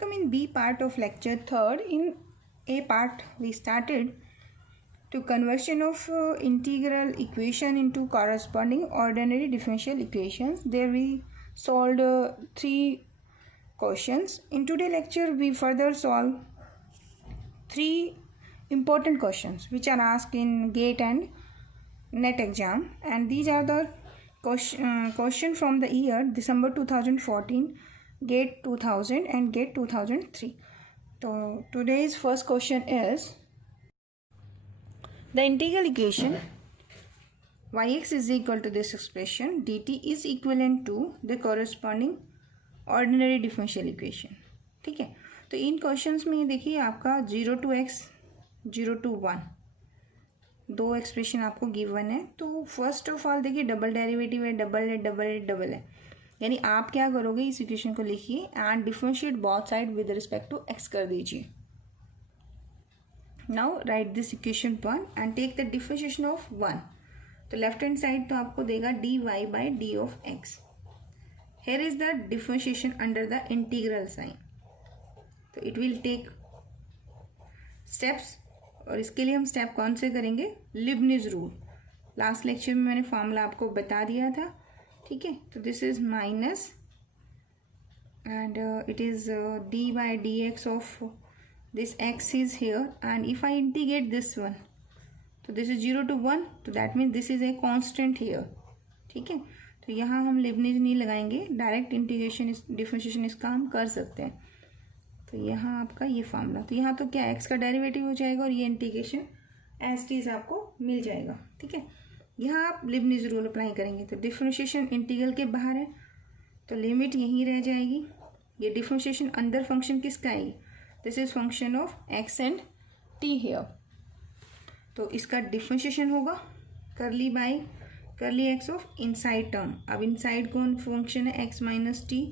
Welcome in B part of lecture 3rd. In A part we started to conversion of integral equation into corresponding ordinary differential equations. There we solved 3 questions. In today's lecture we further solve 3 important questions which are asked in GATE and NET exam, and these are the question from the year December 2014, GATE 2000 and GATE 2003. So today's first question is the integral equation yx is equal to this expression dt is equivalent to the corresponding ordinary differential equation. ठीक है, तो इन questions में देखिए आपका 0 to x 0 to 1 दो expression आपको given है. तो फर्स्ट ऑफ ऑल देखिए डबल डेरिवेटिव है, डबल है, यानी आप क्या करोगे इस इक्वेशन को लिखिए and differentiate both side with respect to x कर दीजिए. Now write this equation 1 and take the differentiation of 1. तो लेफ्ट हैंड साइड तो आपको देगा dy by d of x. Here is the differentiation under the integral sign. तो it will take steps, और इसके लिए हम स्टेप कौन से करेंगे? Leibniz rule. लास्ट लेक्चर में मैंने फॉर्मूला आपको बता दिया था. ठीक है, तो this is minus and it is d by d x of this x is here, and if I integrate this one तो दिस इज 0 to 1, तो that means this is a constant here. ठीक है, तो यहाँ हम Leibniz नहीं लगाएंगे, direct integration differentiation इसका हम कर सकते हैं. तो यहाँ आपका ये फार्मूला, तो यहाँ तो क्या एक्स का डेरिवेटिव हो जाएगा और ये इंटीग्रेशन एज इट इज आपको मिल जाएगा. ठीक है, यहाँ आप लिबनिज रूल अप्लाई करेंगे तो डिफरेंशिएशन इंटीग्रल के बाहर है तो लिमिट यहीं रह जाएगी. ये डिफरेंशिएशन अंदर फंक्शन किसका है? This is function of x and t here. तो इसका डिफरेंशिएशन होगा curly by curly x of inside term. अब इनसाइड कौन फंक्शन है? X minus t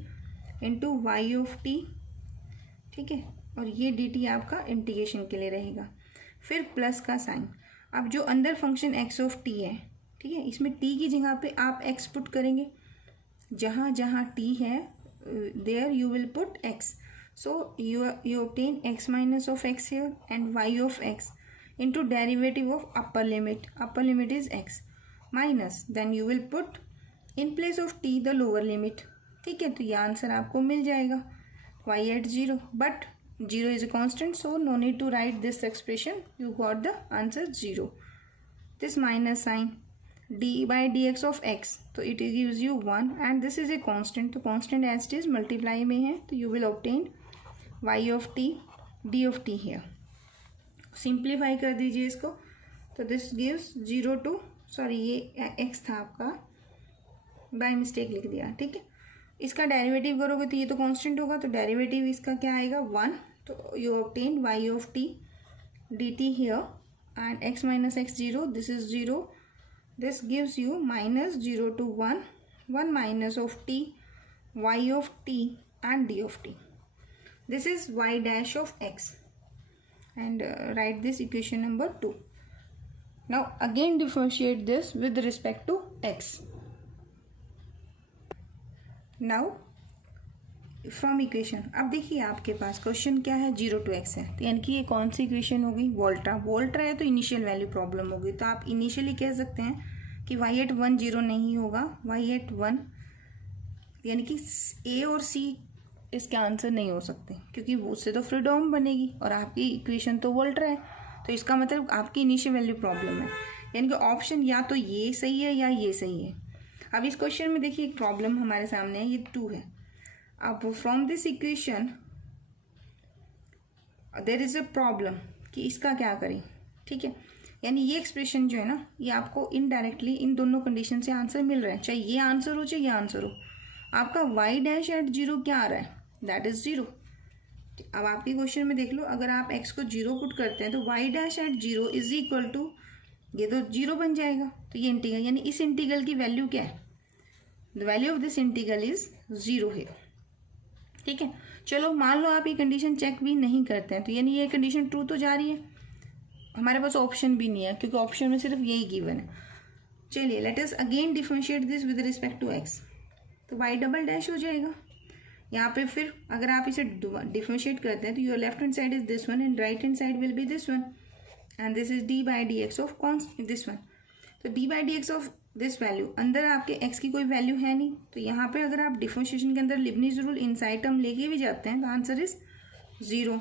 into y of t. ठीक है, और ये डी टी आपका इंटीग्रेशन के लिए रहेगा. फिर प्लस का साइन. अब जो अंदर फंक्शन एक्स ऑफ टी है, ठीक है, इसमें टी की जगह पे आप एक्स पुट करेंगे. जहाँ जहाँ टी है there you will put x. So you obtain x minus of x here and y of x into derivative of upper limit. Upper limit is x minus then you will put in place of t the lower limit. ठीक है, तो ये answer आपको मिल जाएगा y at 0, but 0 is a constant, so no need to write this expression. You got the answer 0. This minus sign d by dx of x, so it gives you 1, and this is a constant. तो constant as it is multiply में है तो you will obtain y of t d of t here. Simplify कर दीजिए इसको. तो this gives 0 to, sorry ये x था आपका, by mistake लिख दिया. ठीक है, इसका डेरिवेटिव करोगे तो ये तो कांस्टेंट होगा, तो डेरिवेटिव इसका क्या आएगा? 1. तो you obtain y of t d t here and x minus x 0, this is 0. This gives you minus 0 to 1, 1 minus of t y of t and d of t. This is y dash of x and write this equation number 2. Now again differentiate this with respect to x. Now from equation, अब देखिए आपके पास question क्या है? 0 to x है, तो यानी कि ये कौन सी इक्वेशन होगी? वोल्टा है तो इनिशियल वैल्यू प्रॉब्लम होगी. तो आप इनिशियली कह सकते हैं कि y at 1 0 नहीं होगा, y at 1 यानी कि a और c इसके आंसर नहीं हो सकते क्योंकि उससे तो फ्रीडोम बनेगी और आपकी इक्वेशन तो वोल्टा है. तो इसका मतलब आपकी इनिशियल वैल्यू प्रॉब्लम है, यानी कि ऑप्शन या तो ये सही है या ये सही है. अब इस क्वेश्चन में देखिए एक प्रॉब्लम हमारे सामने है, ये 2 है. अब from this equation there is a problem कि इसका क्या करें. ठीक है, यानी ये एक्सप्रेशन जो है ना, ये आपको इनडायरेक्टली इन दोनों कंडीशन से आंसर मिल रहा है, चाहे ये आंसर हो चाहे ये आंसर हो. आपका y डैश एट 0 क्या आ रहा है? That is 0. अब आपके क्वेश्चन में देख लो, अगर आप x को 0 पुट करते हैं तो y dash at 0 is equal to, ये तो 0 बन जाएगा. तो ये इंटीग्रल, यानी इस इंटीग्रल की वैल्यू क्या है? The value of this integral is 0 है. ठीक है, चलो मान लो आप ये कंडीशन चेक भी नहीं करते हैं, तो यानी ये कंडीशन ट्रू तो जा रही है, हमारे पास ऑप्शन भी नहीं है क्योंकि ऑप्शन में सिर्फ यही गिवन है. चलिए let us again differentiate this with respect to x. तो y डबल डैश हो जाएगा, यहाँ पे फिर अगर आप इसे डिफरेंशिएट करते हैं तो your left hand side is this one and right hand side will be this one and this is d by d x of this one. तो d by d x of this value, अंदर आपके x की कोई value है नहीं, तो यहाँ पे अगर आप डिफरेंशिएशन के अंदर लिबनीज रूल इनसाइड टर्म लेके भी जाते हैं तो answer is 0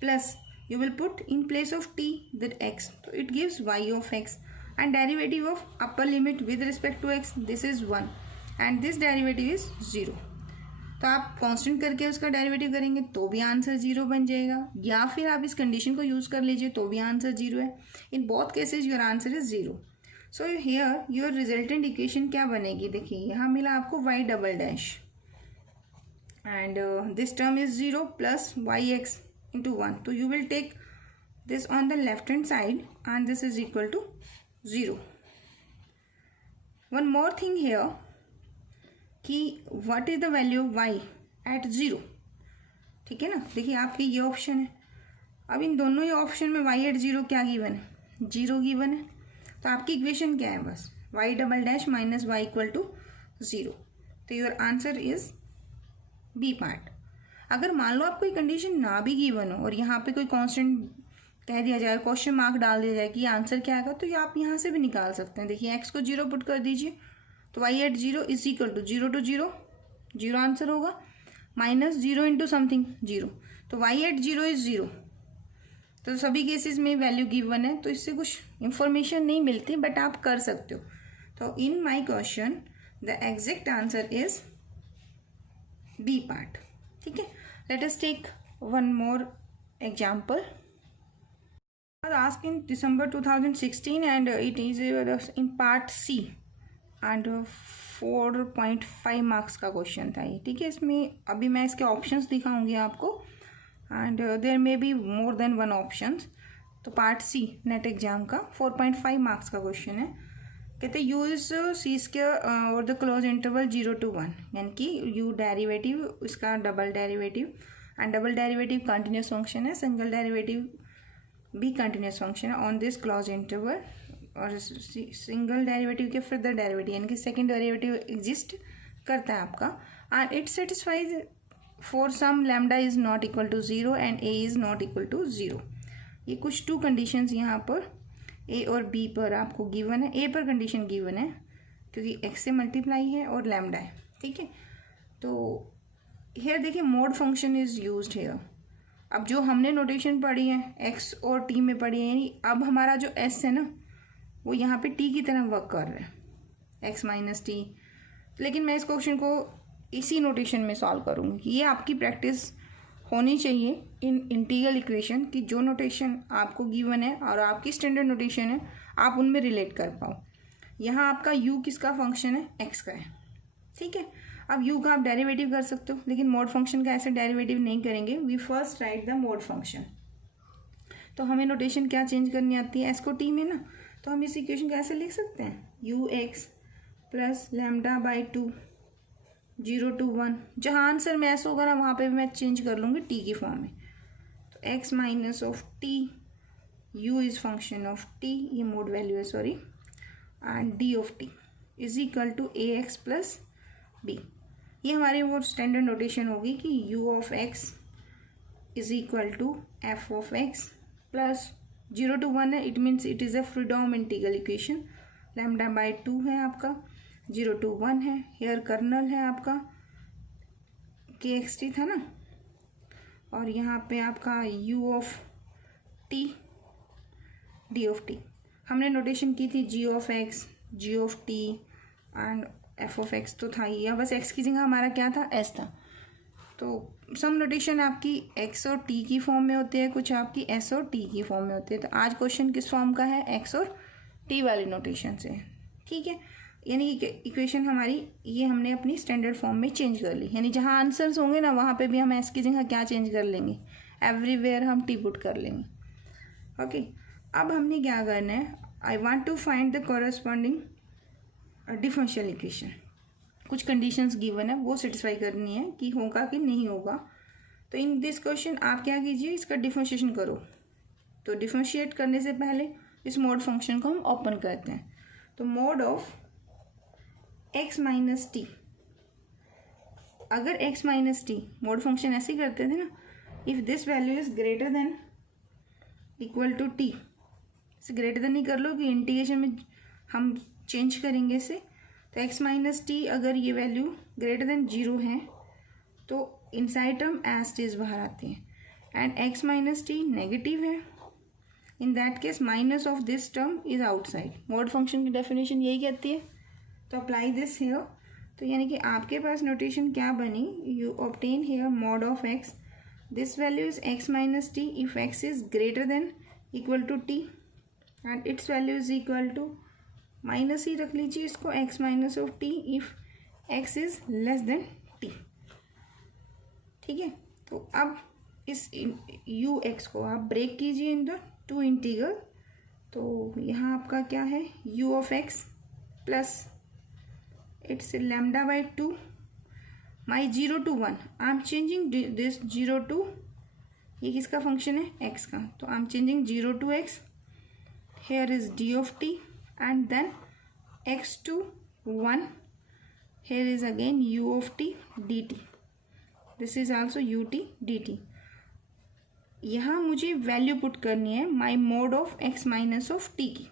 plus you will put in place of t that x, so it gives y of x and derivative of upper limit with respect to x, this is 1 and this derivative is 0. तो आप constant करके उसका derivative करेंगे तो भी answer 0 बन जाएगा, या फिर आप इस कंडीशन को यूज कर लीजिए तो भी आंसर 0 है. In both cases your answer is 0. So here your resultant equation क्या बनेगी, देखिए यहाँ मिला आपको y double dash and this term is 0 plus y x into 1. So you will take this on the left hand side and this is equal to 0. One more thing here कि what is the value of y at 0. ठीक है ना, देखिए आपकी ये option है. अब इन दोनों ही ऑप्शन में y at 0 क्या गिवन है, 0 गिवन है. तो आपकी इक्वेशन क्या है, बस y double dash minus y equal to 0. तो your answer is B part. अगर मान लो आप कोई कंडीशन ना भी गिवन हो और यहाँ पे कोई कांस्टेंट कह दिया जाए, क्वेश्चन मार्क डाल दिया जाए कि आंसर क्या आएगा, तो ये आप यहाँ से भी निकाल सकते हैं. देखिए एक्स को 0 पुट कर दीजिए तो y at 0 is equal to 0 to 0, 0 answer होगा, माइनस 0 इंटू समथिंग 0, तो y एट 0 इज 0. तो सभी केसेस में वैल्यू गिवन है, तो इससे कुछ इंफॉर्मेशन नहीं मिलती बट आप कर सकते हो. तो in my question the exact answer is B part. ठीक है, let us take one more example. I was asked in December 2016 and it is in part C and 4.5 marks का क्वेश्चन था ये. ठीक है, इसमें अभी मैं इसके ऑप्शंस दिखाऊंगी आपको and there may be more than one options. तो पार्ट सी नेट एग्जाम का 4.5 मार्क्स का क्वेश्चन है. कहते हैं यूज सी स्क्वायर और द क्लोज इंटरवल 0 to 1, यानी कि यू डेरिवेटिव इसका double derivative and double derivative continuous function है, सिंगल डेरिवेटिव भी कंटिन्यूस फंक्शन है ऑन दिस क्लोज इंटरवल, और सिंगल डेरिवेटिव के फर्दर डेरिवेटिव यानी कि सेकेंड डेरिवेटिव एग्जिस्ट करता है आपका and it satisfies for some lambda is not equal to 0 and a is not equal to 0. ये कुछ 2 कंडीशंस यहाँ पर ए और बी पर आपको गिवन है. ए पर कंडीशन गिवन है क्योंकि एक्स से मल्टीप्लाई है और लैम्डा है. ठीक है, तो हेयर देखिए mod function is used here. अब जो हमने नोटेशन पढ़ी है एक्स और टी में पढ़ी है, यानी अब हमारा जो एस है ना वो यहाँ पे टी की तरह वर्क कर रहा है, एक्स माइनस टी. लेकिन मैं इस क्वेश्चन को इसी नोटेशन में सॉल्व करूँगी. ये आपकी प्रैक्टिस होनी चाहिए इन इंटीग्रल इक्वेशन की जो नोटेशन आपको गिवन है और आपकी स्टैंडर्ड नोटेशन है आप उनमें रिलेट कर पाओ. यहाँ आपका u किसका फंक्शन है, x का है. ठीक है, अब u का आप डेरिवेटिव कर सकते हो, लेकिन मोड फंक्शन का ऐसे डेरिवेटिव नहीं करेंगे. We first write the mod function. तो हमें नोटेशन क्या चेंज करनी आती है, s को t में ना, तो हम इस इक्वेशन को ऐसे लिख सकते हैं ux plus lambda by 2 0 to 1. जहाँ आंसर में ऐसा होगा ना वहाँ पे भी मैं चेंज कर लूँगी टी की फॉर्म में. तो x minus of t, u is function of t, ये मोड वैल्यू है sorry, and d of t is equal to a x plus b. ये हमारी वो स्टैंडर्ड नोटेशन होगी कि u of x is equal to f of x plus 0 to 1 है, it means it is a Fredholm integral equation. Lambda by 2 है आपका, 0 to 1 है, hair colonel है आपका के एक्स टी था ना, और यहाँ पे आपका u of T d of T. हमने नोटेशन की थी g of x, g of t and f of x तो था ही, या बस x की जगह हमारा क्या था, s था. तो सम नोटेशन आपकी x और t की फॉर्म में होती है, कुछ आपकी s और t की फॉर्म में होती है. तो आज क्वेश्चन किस फॉर्म का है, x और t वाली नोटेशन से. ठीक है, यानी इक्वेशन हमारी ये हमने अपनी स्टैंडर्ड फॉर्म में चेंज कर ली, यानी जहाँ आंसर्स होंगे ना वहाँ पे भी हम एस की जगह क्या चेंज कर लेंगे, एवरीवेयर हम टी पुट कर लेंगे. ओके, अब हमने क्या करना है, I want to find the corresponding differential equation. कुछ कंडीशंस गिवन है वो सेटिस्फाई करनी है कि होगा कि नहीं होगा. तो इन दिस क्वेश्चन आप क्या कीजिए, इसका डिफरेंशिएशन करो. तो डिफरेंशिएट करने से पहले इस मोड फंक्शन को हम ओपन करते हैं. तो mod of x minus t, अगर x minus t mod function ऐसे ही करते थे ना, if this value is greater than equal to t, इसे ग्रेटर देन नहीं कर लो कि इंटीग्रेशन में हम चेंज करेंगे इसे, तो x माइनस टी अगर ये वैल्यू ग्रेटर देन 0 है तो inside term as t is बाहर आती है, and x minus t negative है, in that case minus of this term is outside. Mod function की डेफिनेशन यही कहती है। तो अप्लाई दिस हेयर, तो यानी कि आपके पास नोटेशन क्या बनी, you obtain here mod of x, this value is x minus t if x is greater than equal to t and its value is equal to, minus ही रख लीजिए इसको, x minus of t if x is less than t। ठीक है, तो अब इस you x को आप ब्रेक कीजिए इन द टू इंटीग्रल, तो यहाँ आपका क्या है, u of x plus it's lambda by 2 my 0 to 1, I am changing this 0 to, ये किसका फंक्शन है, x का, तो I am changing 0 to x, here is d of t and then x to 1, here is again u of t dt, this is also ut dt। यहाँ मुझे value put करनी है my mod of x minus of t की।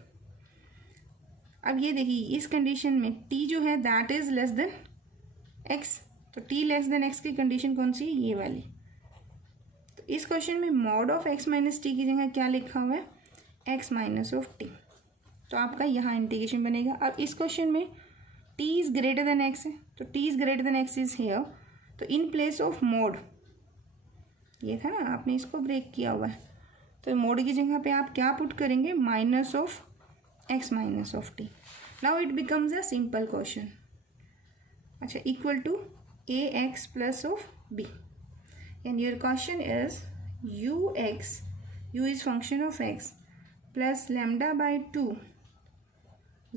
अब ये देखिए इस condition में t जो है that is less than x, तो t लेस देन x की कंडीशन कौन सी है, ये वाली। तो इस क्वेश्चन में mod of x minus T की जगह क्या लिखा हुआ है, x माइनस ऑफ टी, तो आपका यहाँ इंटीग्रेशन बनेगा। अब इस क्वेश्चन में t is greater then x है, तो t is greater then x is here, तो इन प्लेस ऑफ मोड, ये था ना आपने इसको ब्रेक किया हुआ है, तो मोड की जगह पे आप क्या पुट करेंगे, minus of x minus of t. Now it becomes a simple question. अच्छा, equal to a x plus of b, and your question is u x, u is function of x plus lambda by 2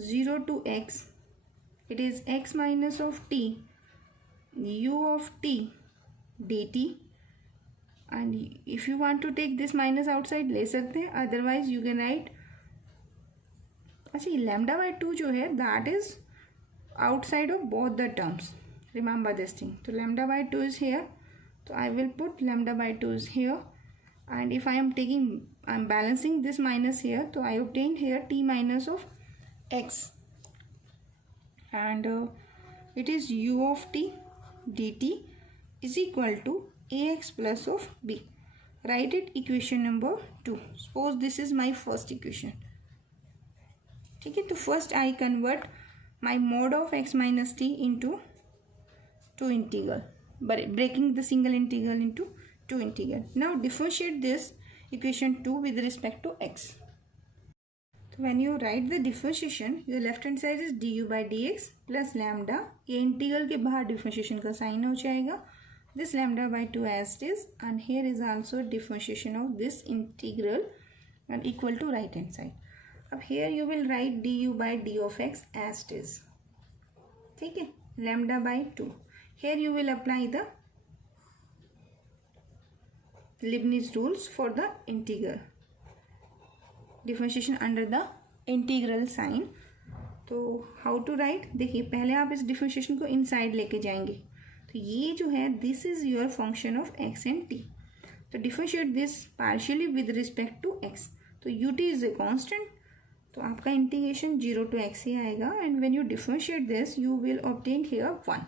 0 to x, it is x minus of t u of t dt, and if you want to take this minus outside ले सकते हैं, otherwise you can write, अच्छा ये lambda by 2 जो है that is outside of both the terms, remember this thing, तो lambda by 2 is here, so I will put lambda by 2 is here, and if I am balancing this minus here, so I obtained here t minus of x, and it is u of t dt is equal to ax plus of b. Write it equation number 2. Suppose this is my first equation. ठीक है, तो first I convert my mod of x minus t into two integral, breaking the single integral into two integral. Now differentiate this equation 2 with respect to x. तो when you write the differentiation, your left hand side is du by dx plus lambda, ये integral के बाहर differentiation का sign हो जाएगा, this lambda by 2 as it is, and here is also differentiation of this integral and equal to right hand side. अब here you will write du by d of x as it is, ठीक है, lambda by 2, here you will apply the Leibniz rules for the integral, differentiation under the integral sign. तो how to write, देखिए पहले आप इस differentiation को inside लेके जाएंगे, तो ये जो है this is your function of x and t, तो differentiate this partially with respect to x, तो u t is a constant, तो आपका इंटीग्रेशन 0 to x ही आएगा, and when you differentiate this you will obtain here 1,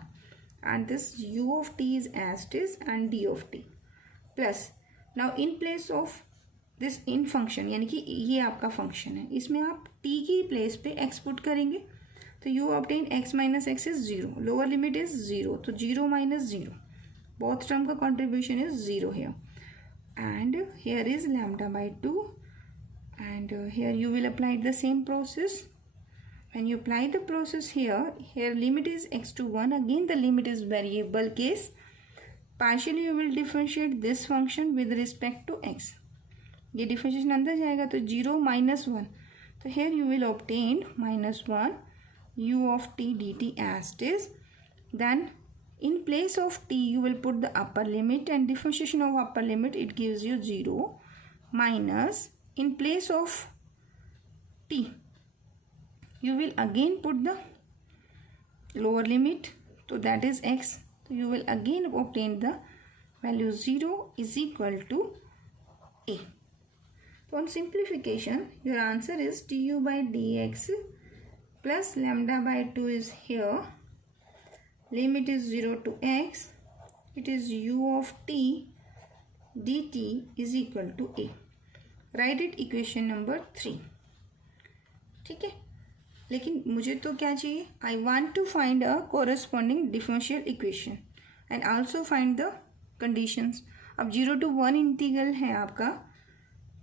and this u of t is as it is and d of t plus, now in place of this in function, यानी कि ये आपका function है, इसमें आप t की place पे x put करेंगे, तो you obtain x minus x is 0, lower limit is 0, तो 0 माइनस 0, बोथ टर्म का contribution is 0 here, and here is lambda by 2, and here you will apply the same process. When you apply the process here limit is x to 1, again the limit is variable case, partially you will differentiate this function with respect to x, ये differentiation अंदर जाएगा तो 0 minus 1, तो here you will obtain minus 1 u of t dt as it is, then in place of t you will put the upper limit, and differentiation of upper limit it gives you 0 minus, in place of t you will again put the lower limit, so that is x तो you will again obtain the value 0 is equal to a. So on simplification, your answer is du by dx plus lambda by 2 is here. Limit is 0 to x. It is u of t dt is equal to a. Write it equation number 3. ठीक है, लेकिन मुझे तो क्या चाहिए? I want to find a corresponding differential equation and also find the conditions. अब 0 to 1 integral है आपका,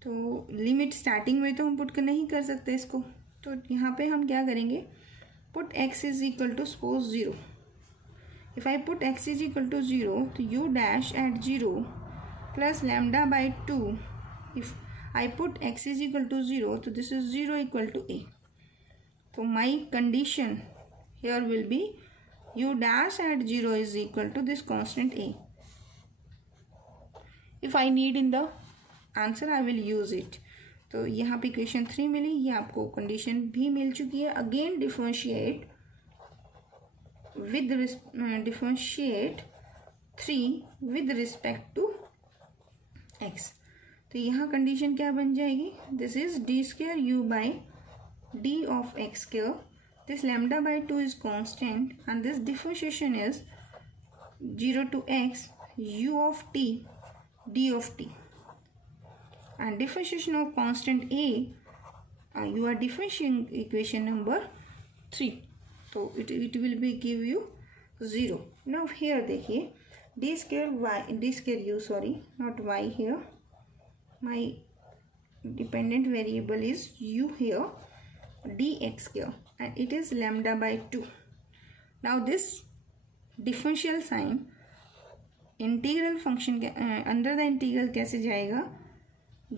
तो लिमिट स्टार्टिंग में तो हम पुट कर नहीं कर सकते इसको, तो यहाँ पे हम क्या करेंगे? Put x is equal to suppose 0. If I put x is equal to 0, तो u dash at 0 plus lambda by 2. If I put x is equal to 0, so this is 0 equal to a. So my condition here will be u dash at 0 is equal to this constant a. If I need in the answer, I will use it. तो यहाँ पे equation 3 मिली, ये आपको condition भी मिल चुकी है. Again differentiate differentiate 3 with respect to x. तो यहाँ कंडीशन क्या बन जाएगी? This is d square u by d of x square. This lambda by 2 is constant and this differentiation is 0 to x u of t d of t. And differentiation of constant a, you are differentiating equation number 3. So it will be give you 0. Now here देखिए d square u, sorry, not y here. My dependent variable is u here, dx here, and it is lambda by 2. Now this differential sign integral function के under the integral कैसे जाएगा?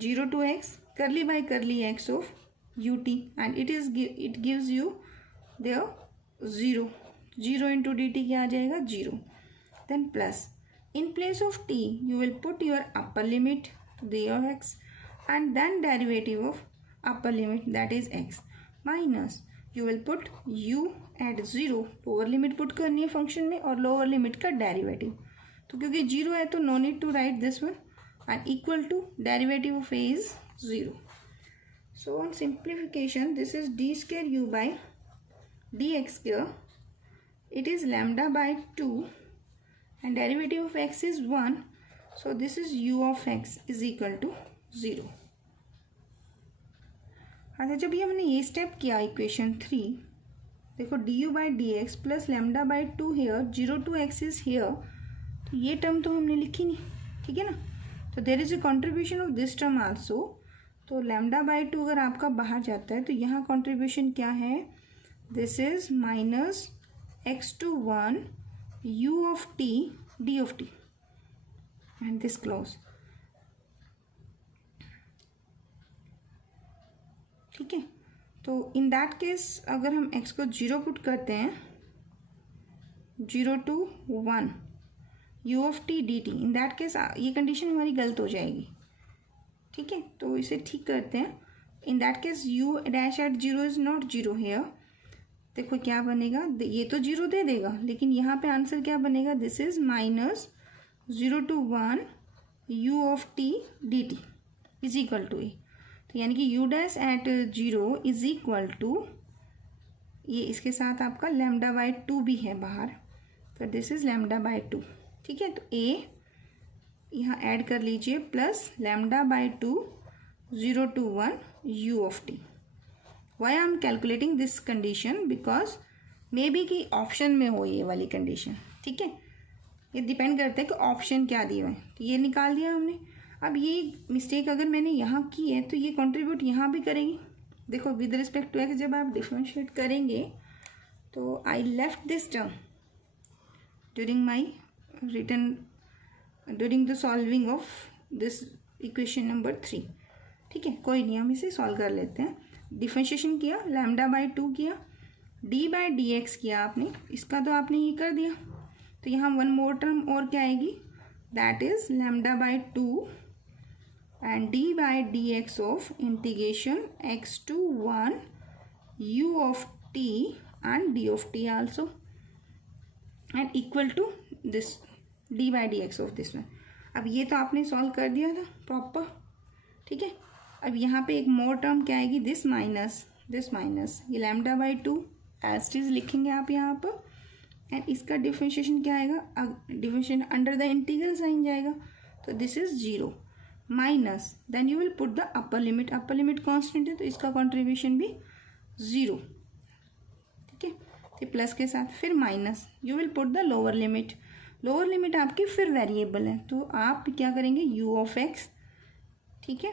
0 to x curly by curly x of ut, and it gives you there 0 into dt क्या आ जाएगा? 0. Then plus in place of t you will put your upper limit d of x and then derivative of upper limit, that is x, minus you will put u at 0. Lower limit put करनी है function में और lower limit का derivative. तो क्योंकि 0 है तो no need to write this one, and equal to derivative of a is 0. So on simplification this is d square u by d x square. It is lambda by 2 and derivative of x is 1. So this is u of x is equal to 0. अच्छा, जब ये हमने ये step किया equation 3, देखो du by dx plus lambda by 2 here, 0 to x is here, तो ये term तो हमने लिखी नहीं, ठीक है ना. तो there is a contribution of this term also. तो लैम्डा बाई 2 अगर आपका बाहर जाता है तो यहाँ कॉन्ट्रीब्यूशन क्या है? This is minus x to 1 u of t d of t and this close. ठीक है, तो इन दैट केस अगर हम x को 0 पुट करते हैं, 0 to 1 u of t dt, in that case ये कंडीशन हमारी गलत हो जाएगी. ठीक है, तो इसे ठीक करते हैं. In that case u dash at 0 is not 0 here. देखो क्या बनेगा, ये तो 0 दे देगा, लेकिन यहाँ पे आंसर क्या बनेगा? This is minus 0 to 1 u of t dt is equal to a. तो यानी कि u dash at 0 is equal to, ये इसके साथ आपका लैम्डा बाई 2 भी है बाहर, तो दिस इज लैम्डा बाई 2. ठीक है, तो a यहाँ ऐड कर लीजिए plus lambda by 2 0 to 1 u of t. Why I am calculating this condition? Because may be कि ऑप्शन में हो ये वाली कंडीशन. ठीक है, ये डिपेंड करता है कि ऑप्शन क्या दिए हुए हैं. तो ये निकाल दिया हमने. अब ये मिस्टेक अगर मैंने यहाँ की है तो ये कंट्रीब्यूट यहाँ भी करेगी. देखो विद रिस्पेक्ट टू एक्स जब आप डिफरेंशिएट करेंगे तो I left this term during my return during the solving of this equation number 3. ठीक है, कोई नहीं, हम इसे सॉल्व कर लेते हैं. डिफरेंशिएशन किया, लैम्डा बाई 2 किया, डी बाई डी एक्स किया आपने, इसका तो आपने ये कर दिया. तो यहाँ वन मोर टर्म और क्या आएगी? That is lambda by 2 and D by d x of integration x to 1 u of t and d of t also, and equal to this d by d x of this one. अब ये तो आपने solve कर दिया था proper, ठीक है। अब यहाँ पे एक मोर टर्म क्या आएगी, दिस माइनस ये lambda by 2 as it is लिखेंगे आप यहाँ पर, एंड इसका डिफरेंशिएशन क्या आएगा, differentiation under the integral sign जाएगा, तो this is 0 minus, then you will put the upper limit constant है तो इसका कंट्रीब्यूशन भी 0, ठीक है। तो प्लस के साथ फिर minus, you will put the lower limit आपकी फिर वेरिएबल है तो आप क्या करेंगे, u ऑफ x, ठीक है,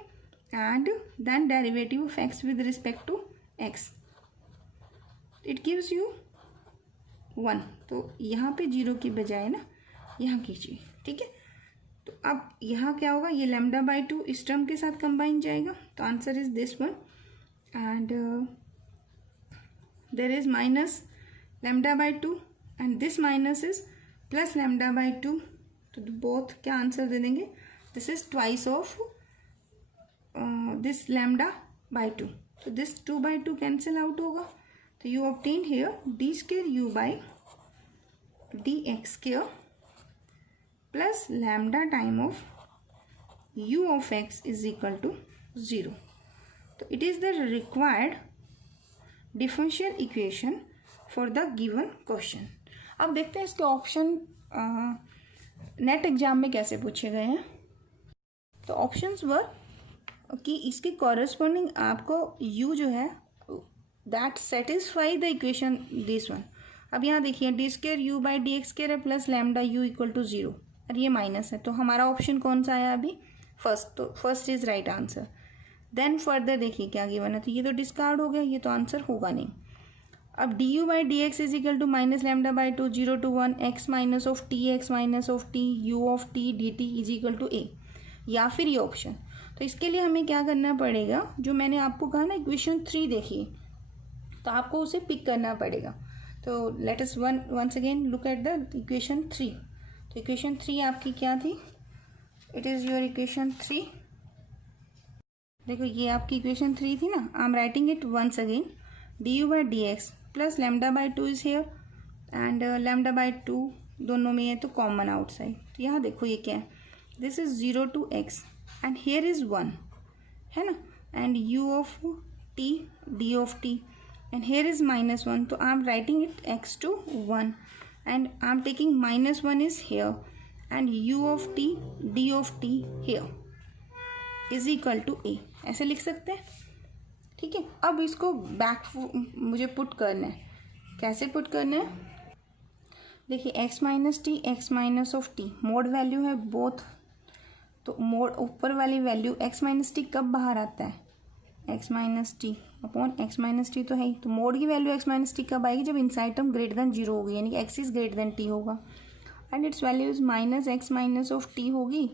and then derivative of x with respect to x, it gives you 1। तो यहाँ पे 0 की बजाय ना यहाँ कीजिए, ठीक है। तो अब यहाँ क्या होगा, ये लैम्डा बाई 2 इस टर्म के साथ कंबाइन जाएगा, तो answer is this one, and there is minus lambda by 2 and this minus is plus lambda by 2, तो बोथ क्या आंसर दे देंगे, this is twice of this lambda by 2, तो दिस 2 बाई 2 कैंसिल आउट होगा, तो you obtain here D square u by d x square plus lambda time of u of x is equal to 0. तो it is the required differential equation for the given question. अब देखते हैं इसके option net exam में कैसे पूछे गए हैं। तो ऑप्शंस वर कि इसके कॉरेस्पॉन्डिंग आपको u जो है that satisfy the equation this one. अब यहाँ देखिए d square u by d x square है plus lambda u equal to 0 और ये माइनस है, तो हमारा ऑप्शन कौन सा आया अभी, फर्स्ट, तो first is right answer. Then further देखिए क्या गिवन है, तो ये तो डिस्कार्ड हो गया, ये तो आंसर होगा नहीं। अब d u by d x is equal to minus lambda by 2 0 to 1 x minus of t u of t d t is equal to a, या फिर ये ऑप्शन। तो इसके लिए हमें क्या करना पड़ेगा, जो मैंने आपको कहा ना इक्वेशन 3 देखिए, तो आपको उसे पिक करना पड़ेगा। तो let us once again look at the equation 3। तो इक्वेशन 3 आपकी क्या थी, इट इज़ योर इक्वेशन 3। देखो ये आपकी इक्वेशन 3 थी ना, I am writing it once again, d u by d x plus lambda by 2 is here and lambda by 2 दोनों में है तो कॉमन आउटसाइड। तो यहाँ देखो ये क्या है, this is 0 to x and here is 1 है ना, and u of t d of t and here is minus 1, so I am writing it x to 1 and I am taking minus 1 is here and u of t d of t here is equal to a, ऐसे लिख सकते हैं, ठीक है। अब इसको back मुझे put करना है, कैसे पुट करना है, देखिए x minus T x minus of T mode value है बोथ, तो मोड ऊपर वाली वैल्यू x माइनस टी कब बाहर आता है, x minus T upon x minus T तो है ही, तो मोड की वैल्यू x माइनस टी कब आएगी, जब इनसाइड टर्म ग्रेटर देन 0 होगी, यानी कि x is greater then t होगा, and its value is minus x minus of T होगी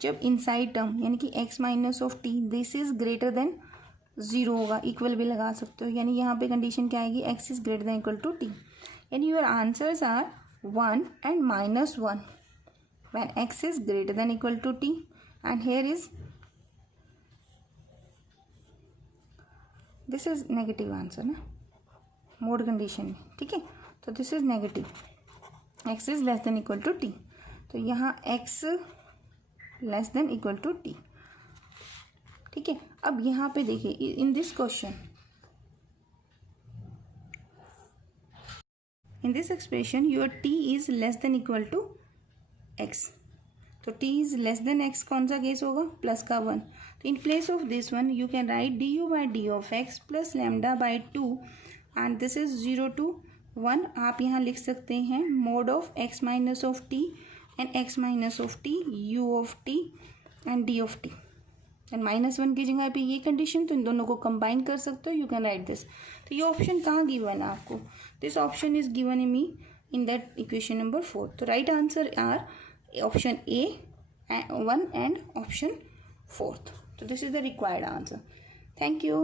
जब इनसाइड टर्म यानी कि x minus of t this is greater then 0 होगा, इक्वल भी लगा सकते हो, यानी यहाँ पे कंडीशन क्या आएगी, x is greater than equal to t, यानी your answers are 1 and minus 1 when x is greater than equal to t and here is this is negative answer ना मोड कंडीशन में, ठीक है। तो this is negative, x is less than equal to t, तो यहाँ x less than equal to t, ठीक है। अब यहाँ पे देखिए in this question, in this expression your t is less than equal to x, तो t is less than x कौन सा केस होगा, प्लस का 1, तो in place of this one you can write d u by d of x plus lambda by 2 and this is 0 to 1, आप यहाँ लिख सकते हैं mod of x minus of t and x minus of t u of t and d of t, and minus 1 की जगह पे ये condition, तो इन दोनों को कंबाइन कर सकते हो, यू कैन राइट दिस। तो ये ऑप्शन कहाँ गिवन है आपको, this option is given in me in that equation number 4, तो right answer are option A 1 and option 4th. So this is the required answer. Thank you.